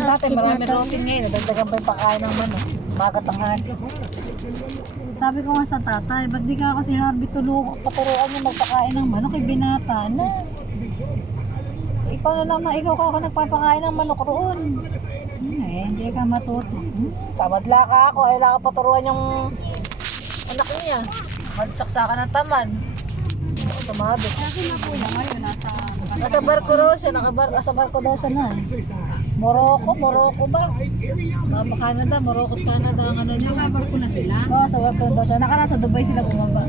Dati marami routine ngayon, nadagdagan pa yung pagkain ng manok, magatanghali. Sabi ko nga sa tatay, ba't di ka kasi Harvey paturuan yung magpakain ng manok, binata na. Ikaw na lang na ikaw ka nagpapakain ng manok roon. Hindi ka matuto. Tamadla ka ako, ay lang paturuan yung anak niya. Magsaksa ka ng tamad. Ako sumabit. Kasi na po niya ngayon, Nasa barko raw siya, nasa barko daw siya na. Morocco ba? Canada, Morocco, Canada, ang ano niya. nakabarko na sila. Oo, sa barko daw siya. Nasa Dubai sila bumaba.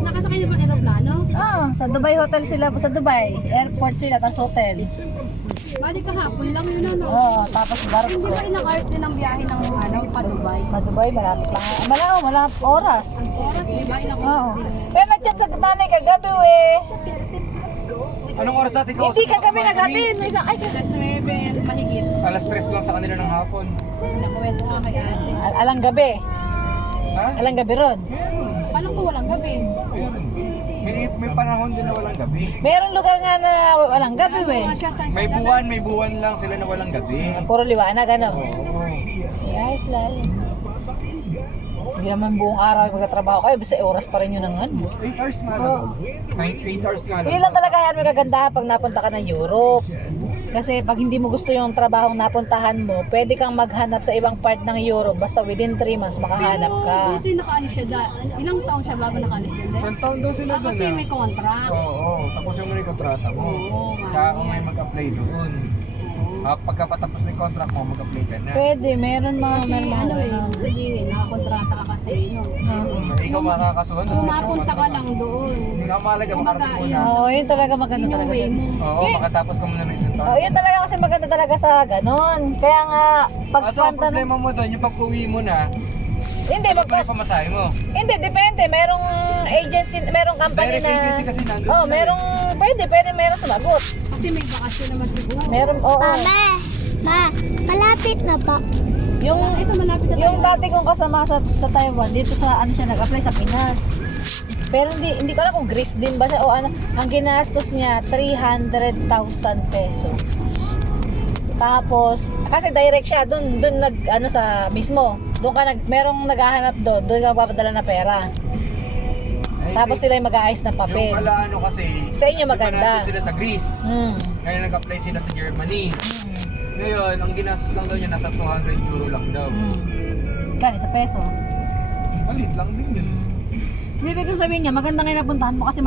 Nakasakay na ba aeroplano? Sa Dubai hotel sila, sa Dubai. Airport sila, tapos hotel. Bali kahapon lang yun ano. Oo, tapos barko. Hindi ba ilang hours din ang biyahe ng pa Dubai? Sa Dubai, malapit lang. Malapit oras. Oras, di ba? Ilang Oo. oras din. Pero nag-chat sa nanay kagabi, we. Anong oras natin ko? Hindi kagabi naghatid. May isang, ay, Alas 9, mahigit. Alas 3 lang sa kanila ng hapon. Nakuwento nga kay ate. alang gabi. Ha? Alang gabi ron. Paano ko walang gabi? Ayun. May panahon din na walang gabi. Meron lugar nga na walang gabi, we. Nga siya sa May buwan lang sila na walang gabi. Puro liwanag, ano? Oo. Yes, lal. Hindi naman buong araw magkatrabaho kayo, basta oras pa rin yun ng ano. 8 hours nga lang. 8 hours nga lang. Yun lang talaga yan may kagandahan pag napunta ka ng Europe. Kasi pag hindi mo gusto yung trabaho napuntahan mo, pwede kang maghanap sa ibang part ng Europe. Basta within 3 months makahanap ka. Pero buti nakaalis siya ilang taon siya bago nakaalis din? Isang taon daw sila doon. Kasi may contract. Oo. Tapos yung may kontrata mo. Oo, nga. Tsaka kung may mag-apply doon. Pagkapatapos ng contract mo, mag-apply ka na. Pwede, meron mga Kasi ano sabihin, nakakontrata ka kasi, no? Ikaw makakasuhan. Kung mapunta ka lang doon. Ang mahalaga, makarating mo na. Oo, yun talaga maganda talaga Inuwi dun. mo. Oo, makatapos ka muna ng isang taon. Yun talaga kasi maganda talaga sa ganon. Kaya nga, pag Kaso ang problema mo doon, yung pag-uwi mo na, hindi, ano pa rin pamasahe mo? hindi, depende. Merong agency, merong company Direct na... agency kasi nandun Oh, sila merong, pwede meron sumagot. Kasi may bakasyon naman siguro. Meron, oo. Malapit na po. Yung, Ito malapit na yung tayo. dati kong kasama sa Taiwan, dito sa ano siya, nag-apply sa Pinas. Pero hindi ko alam kung Greece din ba siya o ano. Ang ginastos niya, 300,000 peso. Tapos, kasi direct siya, doon nag, ano sa mismo. Doon ka merong naghahanap doon ka papadala na pera. Ay, Tapos sila yung mag-aayos ng papel. Yung pala ano kasi, Sa inyo di ba maganda. nandun sila sa Greece. Ngayon nag-apply sila sa Germany. Ngayon, ang ginastos lang daw niya nasa 200 euro lang daw. Kani sa peso. Malit lang din yun. Hindi, ibig sabihin niya, maganda nga napuntahan mo kasi